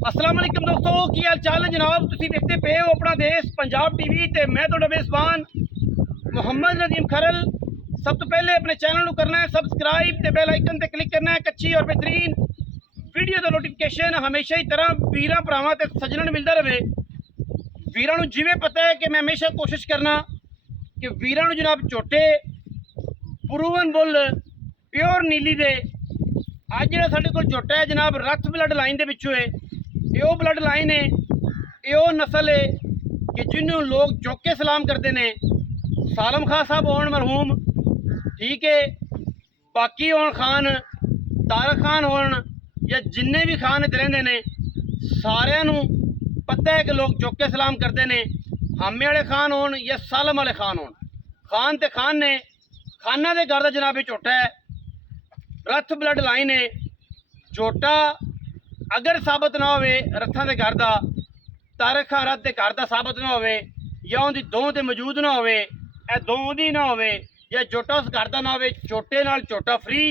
अस्सलाम वालेकुम दोस्तों, की हाल चाल है जनाब। तुसीं देखते पे हो अपना देश पंजाब टीवी ते मैं तुहाडा मेज़बान मुहम्मद नदीम खरल। सब तो पहले अपने चैनल को करना है सबसक्राइब ते बेल आइकन ते क्लिक करना है अच्छी और बेहतरीन वीडियो का नोटिफिकेशन हमेशा ही तरह वीरां भरावां ते सज्जणां नूं मिलदा रहे। वीरां नूं जिवें पता है कि मैं हमेशा कोशिश करना कि वीरां नूं जनाब झोटे प्रूवन बुल प्योर नीली दे अज जो साढ़े को झोटा है जनाब रथ ब्लड लाइन के पिछू है। यो ब्लड लाइन है, यो नस्ल है कि जिन्होंने लोग चौके सलाम करते हैं। सालम खान साहब होन मरहूम, ठीक है, बाकी होन खान, तारक खान होन या जिन्ने भी खान इतने रहते हैं सारियां पता है कि लोग चौके सलाम करते हैं। हामे वाले खान होन या सालम वाले खान होन, खान तो खान ने खाना के घर का जनाब ये झोटा है, रथ ब्लड लाइन है। झोटा अगर साबित ना हो रथा के घर का, तारक खान रथ के घर का साबित ना हो, या उनकी दो तो मौजूद ना हो, दो दी ना हो, या झोटा उस घर का ना हो, झोटे नाल झोटा फ्री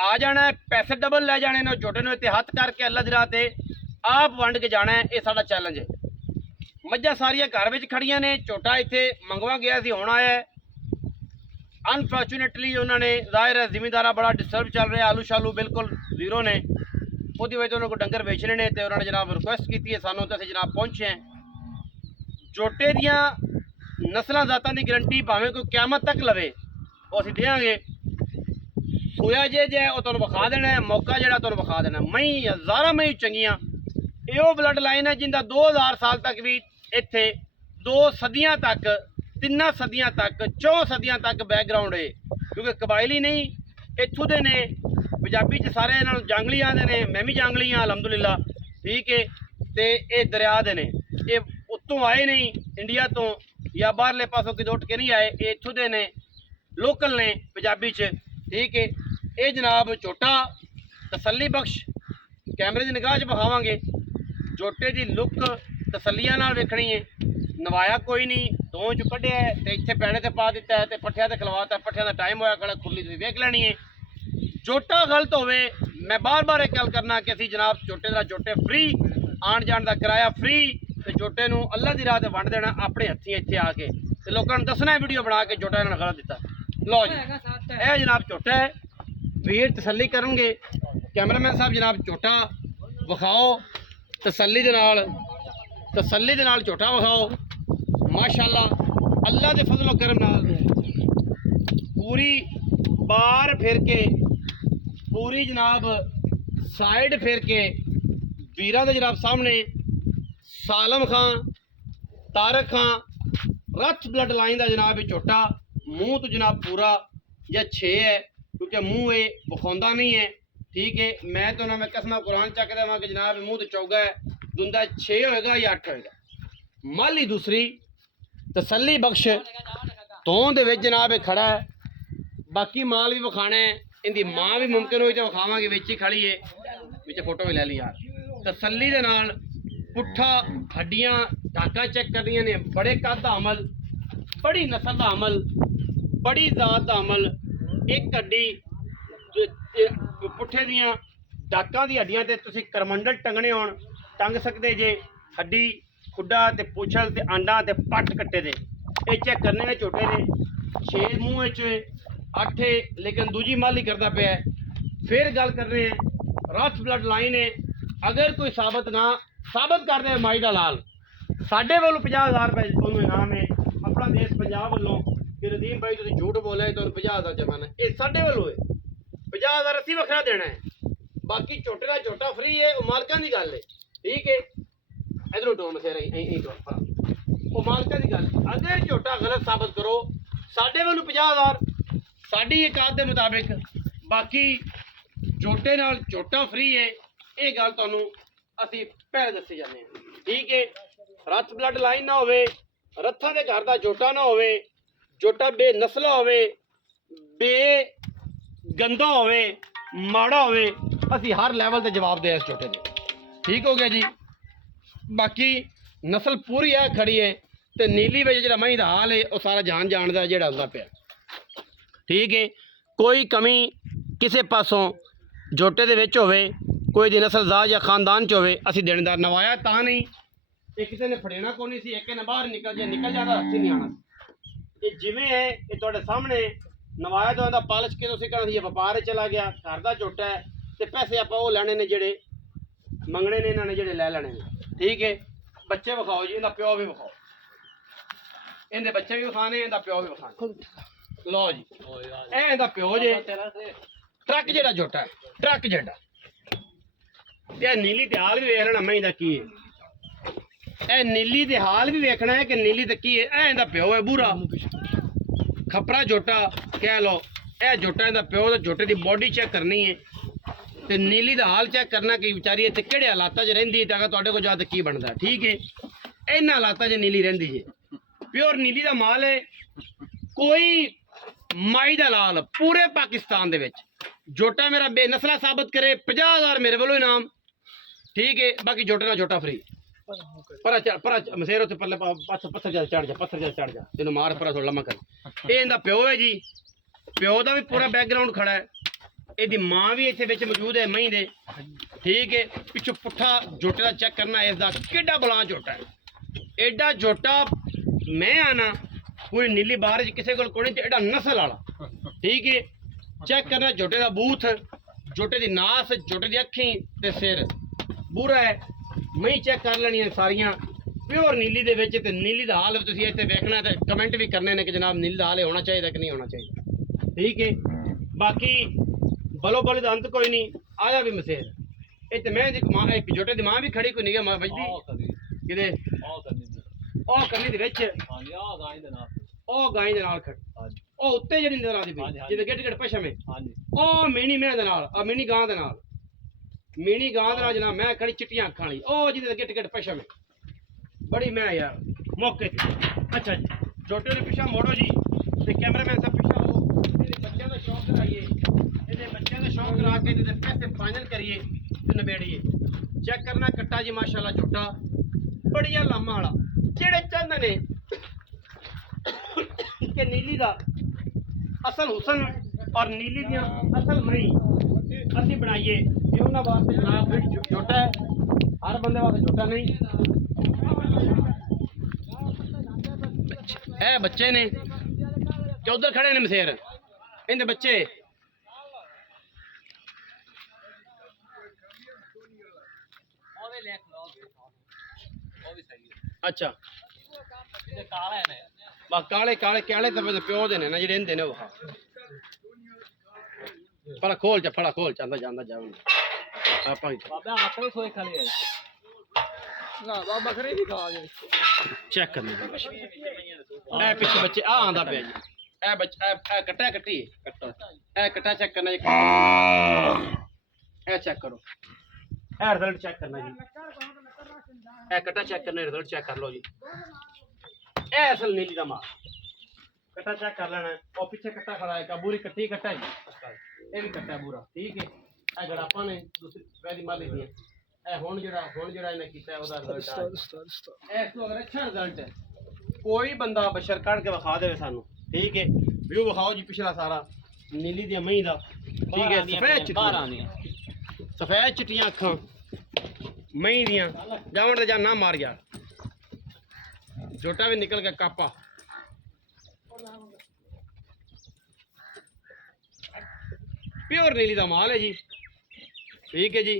आ जाना है, पैसे डबल लै जाने ने। झोटे ने हथ करके अल्लाह दी राह ते आप वंड के जाना है, ये साडा चैलेंज है। मझां सारियां घर में खड़ियां ने, झोटा इत्थे मंगवा गया सी, होना है। अनफॉर्चुनेटली उन्होंने जाहिर है जिमीदारा बड़ा डिस्टर्ब चल रहा है, आलू शालू बिल्कुल जीरो ने, उसकी वजह तो उन्होंने को डंगर बेचने ने, तो उन्होंने जनाब रिक्वेस्ट की है सानू, तो असीं जनाब पहुँचे हैं। झोटे दियां नस्लों जातां की गारंटी भावें कोई क्यामत तक लवे वो असीं देंगे। सोया जे वो तुहानूं विखा देना है, मौका जिहड़ा तुहानूं विखा देना। मई हज़ारां मई चंगियां यो ब्लड लाइन है जिंदा 2000 साल तक भी इत्थे 2 सदियां तक, 3 सदियां तक, 4 सदियां तक बैकग्राउंड है, क्योंकि कबायली नहीं इत्थों दे ने। पंजाबी च सारे इन्हां नूं जांगली आंदे ने, मैं भी जांगली हाँ अलहमदुलिल्लाह, ठीक है। तो ये दरिया दे ने, ये उत्तों आए नहीं इंडिया तो या बाहरले पासों कितों उठ के नहीं आए, ये इत्थों दे ने, लोकल ने पंजाबी च, ठीक है। ये जनाब झोटा तसल्ली बख्श कैमरे की निगाह च विखावांगे। झोटे की लुक तसलिया नाल वेखनी है, नवाया कोई नहीं, दो चु कढ़िया है तो इत्थे पैड़े ते पा दिता है, तो पट्ठिया ते खलवाता है, पट्ठिया का टाइम होया खड़ा, खुली तुसीं वेख लैनी है। झोटा गलत होवे, मैं बार बार एक गल करना कि असीं जनाब झोटे का झोटे फ्री आन जान का किराया फ्री, तो झोटे नूं अल्लाह दी राह ते वंड देना अपने हत्थीं इत्थे आके, तो लोगों ने दसना है वीडियो बना के झोटा इन्होंने गलत दिता। लो जी यह जनाब झोटा है, वीर तसल्ली करनगे। कैमरामैन साहब जनाब झोटा विखाओ तसल्ली दे नाल झोटा विखाओ। माशाअल्लाह अल्लाह के फजलो करम नाल पूरी बार फिर के, पूरी जनाब साइड फिर के वीरां दे जनाब सामने सालम खान, तारक खान रथ ब्लड लाइन का जनाब ये झोटा। मूँह तो जनाब पूरा या 6 है, क्योंकि मूँह ये विखाउंदा नहीं है, ठीक है। मैं तो ना मैं कसम कुरान चक देवां कि जनाब मूँह तो चौगा है, दुंदा 6 होएगा या 8 होएगा। माली दूसरी तसल्ली बख्श तों दे विच जनाब खड़ा है, बाकी माल भी विखाना है, इनकी माँ भी मुमकिन हुई तो विखावांगे, विच ही खड़ी है, विच फोटो भी लै ली यार। तसल्ली दे नाल पुट्ठा हड्डियां टाका चेक करनियां ने, बड़े कद का अमल, बड़ी नस्ल का अमल, बड़ी जात का अमल। एक हड्डी पुट्ठे दियां डाकां दी हड्डियां ते तुसीं करमंडल टंगने होण टंग सकते जे, हड्डी खुड्डा ते पुछल ते आंडा ते पट कट्टे दे ये चेक करने ने झोटे ने। 6 मूँह 8 लेकिन दूजी माली करता पे। फिर गल कर रहे हैं रथ ब्लड लाइन है, अगर कोई साबित कर दे माई का लाल, साढ़े वालों 50,000 रुपये दोनों इनाम है अपना देश पंजाब वालों कि रदीम भाई तुम झूठ बोले तो 50,000 जमाना ये साढ़े वालों है। 50,000 असी वखरा देना है, बाकी झोटे का झोटा फ्री है, वो मालकां की गल है, ठीक है। इधरों टोन बसेरा वो मालकां की गल। अगर झोटा गलत साबित करो साढ़े वालों 50,000 साड़ी औकात के मुताबिक, बाकी झोटे नाल झोटा फ्री है, ये गल तुहानूं असीं पहले दसी जाने हैं, ठीक है। रथ ब्लड लाइन ना होवे, रथां दे घर दा झोटा ना होवे, झोटा बेनस्ला होवे, बेगंदा होवे, माड़ा होवे, असीं हर लैवल ते जवाब दे इस झोटे दे, ठीक हो गया जी। बाकी नस्ल पूरी है खड़ी है, तो नीली विच जिहड़ा महीं दा हाल है वो सारा जहान जानदा जिहड़ा हुंदा पिया, ठीक है। कोई कमी किसी पासों झोटे दे विच होवे कोई दी नस्लदार या खानदान च होवे असीं देनेदार नवाया तां नहीं ये किसी ने फड़ेना को नहीं सी एक ने बाहर निकल जाता असीं नहीं आना ये जिवें है ये तुहाडे सामने नवाया तो आंदा पालिश के तुसीं कहना ये व्यापार चला गया घर दा झोटा है ते पैसे आपां वो लैणे ने जेड़े मंगने ने इन्हां ने जेड़े लै लैणे ने ठीक है बच्चे विखाओ जी इहदा प्यो भी विखाओ इहदे बच्चे भी विखाने इहदा प्यो भी विखाने लो जी ਇਹ ਇਹਦਾ ਪਿਓ ਜੇ ਟਰੱਕ ਜਿਹੜਾ ਝੋਟਾ ਹੈ ਟਰੱਕ ਜਿਹੜਾ ਇਹ ਨੀਲੀ ਤੇ ਹਾਲ ਵੀ ਵੇਖ ਲੈਣਾ ਮੈਂ ਇਹਦਾ ਕੀ ਹੈ ਇਹ ਨੀਲੀ ਦੇ ਹਾਲ ਵੀ ਵੇਖਣਾ ਹੈ ਕਿ ਨੀਲੀ ਤੇ ਕੀ ਹੈ ਇਹ ਇਹਦਾ ਪਿਓ ਹੈ ਬੂਰਾ ਖਪਰਾ ਝੋਟਾ ਕਹਿ ਲੋ ਇਹ ਝੋਟਾ ਇਹਦਾ ਪਿਓ ਤੇ ਝੋਟੇ ਦੀ ਬੋਡੀ ਚੈੱਕ ਕਰਨੀ ਹੈ ਤੇ ਨੀਲੀ ਦਾ ਹਾਲ ਚੈੱਕ ਕਰਨਾ ਕਿ ਵਿਚਾਰੀ ਇੱਥੇ ਕਿਹੜੇ ਹਾਲਾਤਾਂ 'ਚ ਰਹਿੰਦੀ ਹੈ ਤਾਂ ਤੁਹਾਡੇ ਕੋਲ ਜਾ ਕੇ ਕੀ ਬਣਦਾ ਠੀਕ ਹੈ ਇਹਨਾਂ ਹਾਲਾਤਾਂ 'ਚ ਨੀਲੀ ਰਹਿੰਦੀ ਜੇ ਪਿਓਰ ਨੀਲੀ ਦਾ ਮਾਲ ਹੈ ਕੋਈ ਮਾਈ ਦਾ ਲਾਲ ਪੂਰੇ ਪਾਕਿਸਤਾਨ ਦੇ ਵਿੱਚ ਜੋਟਾ ਮੇਰਾ ਬੇਨਸਲਾ ਸਾਬਤ ਕਰੇ 50,000 ਮੇਰੇ ਵੱਲੋਂ ਇਨਾਮ ਠੀਕ ਹੈ ਬਾਕੀ ਜੋਟੇ ਨਾਲ ਜੋਟਾ ਫਰੀ ਪਰ ਮਸੇਰ ਉੱਤੇ ਪੱਲੇ ਪੱਥਰ ਜਾ ਚੜ ਜਾ ਤੈਨੂੰ ਮਾਰ ਪਰਾ ਥੋੜਾ ਲੰਮਾ ਕਰ ਇਹ ਇਹਦਾ ਪਿਓ ਹੈ ਜੀ ਪਿਓ ਦਾ ਵੀ ਪੂਰਾ ਬੈਕਗ੍ਰਾਉਂਡ ਖੜਾ ਹੈ ਇਹਦੀ ਮਾਂ ਵੀ ਇੱਥੇ ਵਿੱਚ ਮੌਜੂਦ ਹੈ ਮਹੀਂ ਦੇ ਠੀਕ ਹੈ ਪਿੱਛੋਂ ਪੁੱਠਾ ਜੋਟੇ ਦਾ ਚੈੱਕ ਕਰਨਾ ਇਸ ਦਾ ਕਿੱਡਾ ਬਲਾਂ ਜੋਟਾ ਹੈ ਐਡਾ ਜੋਟਾ ਮੈਂ ਆਣਾ पूरी नीली बाहर किसी को कोने एडा नस्ल वाला ठीक है चेक करना जोटे का बूथ जोटे की नास जोटे की अखी ते सिर बुरा है मैं चेक कर लेनी सारिया प्योर नीली दे विच ते नीली दा हाल तुसीं इत्थे वेखना ते कमेंट भी करने ने कि जनाब नीली दा हाल होना चाहिए कि नहीं होना चाहिए ठीक है बाकी बलो बली दा अंत कोई नहीं आया भी मसेर इत्थे मैं एक जोटे दी मां भी खड़ी कोई नहीं मां बजदी किदे ਉਹ ਕਰਨੀ ਦੇ ਵਿੱਚ ਹਾਂਜੀ ਆ ਗਾਂ ਦੇ ਨਾਲ ਖੜ ਉਹ ਉੱਤੇ ਜਿਹੜੀ ਨਜ਼ਰ ਆਦੀ ਪਈ ਜਿਹਦੇ ਗਿੱਟ ਪਛਮੇ ਹਾਂਜੀ ਉਹ ਮੀਣੀ ਮੈਂ ਦੇ ਨਾਲ ਆ ਮੀਣੀ ਗਾਂ ਦੇ ਨਾਲ ਜਨਾਬ ਮੈਂ ਖੜੀ ਚਿੱਟੀਆਂ ਅੱਖਾਂ ਵਾਲੀ ਉਹ ਜਿਹਦੇ ਗਿੱਟ ਪਛਮੇ ਬੜੀ ਮੈਂ ਯਾਰ ਮੌਕੇ ਤੇ ਅੱਛਾ ਜੀ ਛੋਟੇ ਦੇ ਪਿੱਛਾ ਮੋੜੋ ਜੀ ਤੇ ਕੈਮਰਾਮੈਨ ਸਾਹਿਬ ਪਿੱਛਾ ਹੋ ਇਹਦੇ ਬੱਚਿਆਂ ਦਾ ਸ਼ੌਕ ਕਰਾਈਏ ਕਰਾ ਕੇ ਇਹਦੇ ਪੈਸੇ ਫਾਈਨਲ ਕਰੀਏ ਤੇ ਨਵੇੜੀਏ ਚੈੱਕ ਕਰਨਾ ਕੱਟਾ ਜੀ ਮਾਸ਼ਾਅੱਲਾ ਝੋਟਾ ਬੜੀਆ ਲਾਮਾ ਵਾਲਾ ਜਿਹੜੇ ਚਾਹੁੰਦੇ ਨੇ ਕਿ ਨੀਲੀ ਦਾ ਅਸਲ ਹੁਸਨ ਔਰ ਨੀਲੀ ਦੀਆਂ ਅਸਲ ਮਈ ਅਸੀਂ ਬਣਾਈਏ ਇਹ ਉਹਨਾਂ ਵਾਸਤੇ ਜਨਾਬ ਝੋਟਾ ਹੈ ਹਰ ਬੰਦੇ ਵਾਸਤੇ ਝੋਟਾ ਨਹੀਂ ਇਹ ਬੱਚੇ ਨੇ ਕਿ ਉਧਰ ਖੜੇ ਨੇ ਮਸੇਰ ਇਹਦੇ ਬੱਚੇ अच्छा काले काले काले तो प्यो दे ना जेडे इहदे ने वो पर खोल च फड़ा खोल चंदा जांदा जावे आपा बाबा आपे सोए खाली है ना बाबा बकरी भी खा जे चेक कर ले ए पीछे बच्चे आ आंदा पे जी ए बच्चा ए कट्टा कट्टी कट्टा चेक करना जी ए चेक करो ए रिजल्ट चेक करना जी कट्टा चेक करना रिजल्ट चेक कर लो जी ए असल नीली का माल कट्टा चेक कर लेना और पीछे कट्टा खड़ा है पूरी कट्टी कट्टा है ये भी कट्टा है पूरा ठीक है ए गड़ापा ने दूसरी वैदी माली दी ए हुन जेड़ा इन्हें कीता है ओदा रिजल्ट ए तो अगर अच्छा रिजल्ट है कोई बंदा बशर काट के विखा देवे सानू ठीक है व्यू विखाओ जी पिछला सारा नीली दी मई दा ठीक है सफेद चिट्टियां अखां मई दियां जावन ते जा ना मार यार जोटा भी निकल गया कापा प्योर नीली का माल है जी ठीक है जी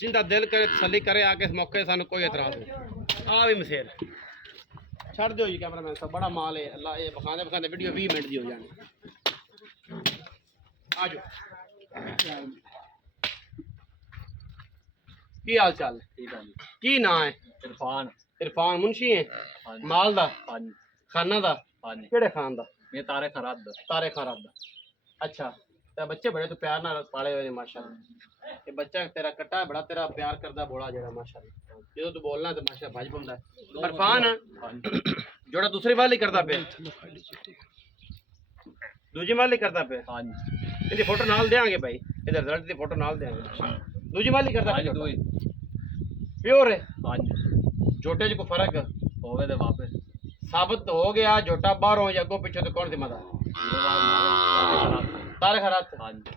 जिंदा दिल करे तसल्ली करे आके इस मौके सानू कोई एतराज नहीं आ भी मसेर छड़ दो जी कैमरामैन साहब बड़ा माल है अल्लाह ये बखांदे वीडियो 20 मिनट की हो जानी आ जाओ की हाल चाल की ना है इरफान मुंशी है माल दा खाना दा केड़े खान दा मैं तारे खराब दा अच्छा ते बच्चे बड़े तो प्यार नाल पाले हुए माशाल्लाह ये बच्चा तेरा कट्टा है बड़ा तेरा प्यार करदा बोला जेड़ा माशाल्लाह जो तू बोलना ते माशाल्लाह भाज पौंदा है इरफान जोड़ा दूसरी वाली करदा पे दूजी वाली करदा पे हां जी इदी फोटो नाल देंगे भाई इधर रिजल्ट दी फोटो नाल देंगे दूजी वाली करदा पे प्योर है हां जी जोटे च कोई फर्क होवे ते वापस साबित हो गया जोटा बाहरों या अगों पीछे तो कौन जिम्मेदार तारे खराब हां जी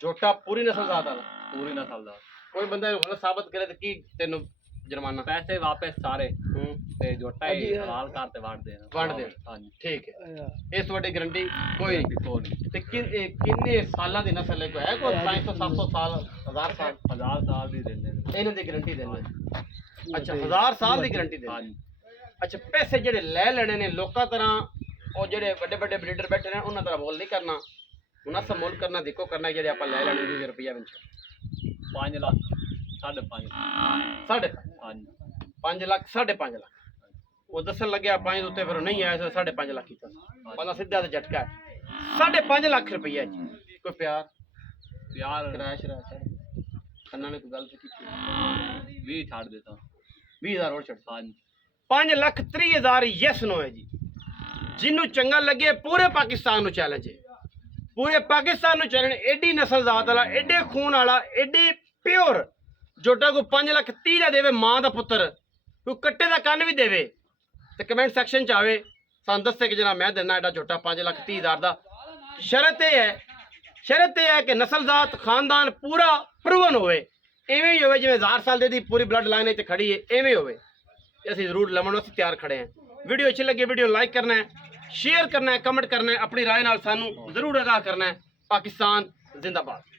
जोटा पूरी नस्ल दा ਕੋਈ ਬੰਦਾ ਇਹਨੂੰ ਗਲਤ ਸਾਬਤ ਕਰੇ ਤੇ ਕੀ ਤੈਨੂੰ ਜੁਰਮਾਨਾ? ਪੈਸੇ ਵਾਪਸ ਸਾਰੇ ਹੂੰ ਤੇ ਜੋਟਾ ਹੀ ਹਲਾਲ ਕਰ ਤੇ ਵੰਡ ਦੇਣਾ। ਵੰਡ ਦੇ। ਹਾਂਜੀ ਠੀਕ ਹੈ, ਇਸ ਵੱਡੀ ਗਰੰਟੀ ਕੋਈ ਨਹੀਂ। ਕੋਈ ਨਹੀਂ। ਤੇ ਕਿੰਨੇ ਸਾਲਾਂ ਦੀ ਨਸਲ ਹੈ? ਕੋਈ ਹੈ ਕੋਈ 500 700 ਸਾਲ 1000 ਸਾਲ? 1000 ਸਾਲ ਦੀ ਦਿੰਦੇ ਨੇ। ਇਹਨਾਂ ਦੀ ਗਰੰਟੀ ਦਿੰਦੇ। ਅੱਛਾ 1000 ਸਾਲ ਦੀ ਗਰੰਟੀ ਦਿੰਦੇ। ਹਾਂਜੀ ਅੱਛਾ ਪੈਸੇ ਜਿਹੜੇ ਲੈ ਲੈਣੇ ਨੇ ਲੋਕਾਂ ਤਰ੍ਹਾਂ, ਉਹ ਜਿਹੜੇ ਵੱਡੇ ਵੱਡੇ ਬਰੀਡਰ ਬੈਠੇ ਨੇ ਉਹਨਾਂ ਤਰ੍ਹਾਂ ਮੁੱਲ ਨਹੀਂ ਕਰਨਾ, ਮੁਨਾਸਬ ਮੁੱਲ ਕਰਨਾ, ਦੇਖੋ ਕਰਨਾ ਜਿਹੜੇ ਆਪਾਂ ਲੈ ਲੈਣੇ 20 ਰੁਪਈਆ ਵਿੱਚ 5 ਲੱਖ 5.5 ਸਾਢੇ ਹਾਂਜੀ 5 ਲੱਖ 5.5 ਲੱਖ। ਉਹ ਦੱਸਣ ਲੱਗਿਆ 5 ਦੇ ਉੱਤੇ ਫਿਰ ਨਹੀਂ ਆਇਆ, 5.5 ਲੱਖ ਕੀਤਾ ਬੰਦਾ ਸਿੱਧਾ ਤੇ ਝਟਕਾ 5.5 ਲੱਖ ਰੁਪਈਆ ਜੀ। ਕੋਈ ਪਿਆਰ ਯਾਰ ਕਿਰਾਇਆ ਸ਼ਰਾਇਆ ਕੰਨਾਂ ਨੇ ਕੋਈ ਗੱਲ ਕੀਤੀ? 20 ਛੱਡ ਦੇਤਾ। 20,000 ਹੋਰ ਛੱਡ। ਹਾਂਜੀ 5,30,000 ਯੈਸ ਨੋ ਹੈ ਜੀ। ਜਿਹਨੂੰ ਚੰਗਾ ਲੱਗੇ ਪੂਰੇ ਪਾਕਿਸਤਾਨ ਨੂੰ ਚੈਲੰਜ ਹੈ, ਪੂਰੇ ਪਾਕਿਸਤਾਨ ਨੂੰ ਚੈਲੰਜ। ਐਡੀ ਨਸਲ ਜ਼ਾਤ ਵਾਲਾ, ਐਡੇ ਖੂਨ ਵਾਲਾ, ਐਡੀ ਪਿਓਰ ਜੋਟਾ ਕੋਈ 5,30,000 ਦਾ ਦੇਵੇ, ਮਾਂ ਦਾ ਪੁੱਤਰ ਕੋਈ ਕੱਟੇ ਦਾ ਕੰਨ ਵੀ ਦੇਵੇ ਤੇ ਕਮੈਂਟ ਸੈਕਸ਼ਨ ਚ ਆਵੇ ਸਾਨੂੰ ਦੱਸੇ ਕਿ ਜਨਾਬ ਮੈਂ ਦਿੰਦਾ ਐਡਾ ਝੋਟਾ 5,30,000 ਦਾ। ਸ਼ਰਤ ਇਹ ਹੈ ਕਿ ਨਸਲਜ਼ਾਤ ਖਾਨਦਾਨ ਪੂਰਾ ਪ੍ਰੂਵਨ ਹੋਵੇ। ਐਵੇਂ ਹੀ ਹੋਵੇ ਜਿਵੇਂ 1000 ਸਾਲ ਦੇ ਦੀ ਪੂਰੀ ਬਲੱਡ ਲਾਈਨ ਤੇ ਖੜੀ ਹੈ, ਐਵੇਂ ਹੋਵੇ। ਅਸੀਂ ਜ਼ਰੂਰ ਲਵਣ ਵਾਸਤੇ ਤਿਆਰ ਖੜੇ ਹਾਂ। ਵੀਡੀਓ ਅੱਛੀ ਲੱਗੇ ਵੀਡੀਓ ਲਾਈਕ ਕਰਨਾ ਹੈ, ਸ਼ੇਅਰ ਕਰਨਾ ਹੈ, ਕਮੈਂਟ ਕਰਨਾ ਹੈ, ਆਪਣੀ ਰਾਏ ਨਾਲ ਸਾਨੂੰ ਜ਼ਰੂਰ ਆਗਾਹ ਕਰਨਾ ਹੈ। ਪਾਕਿस्तान जिंदाबाद।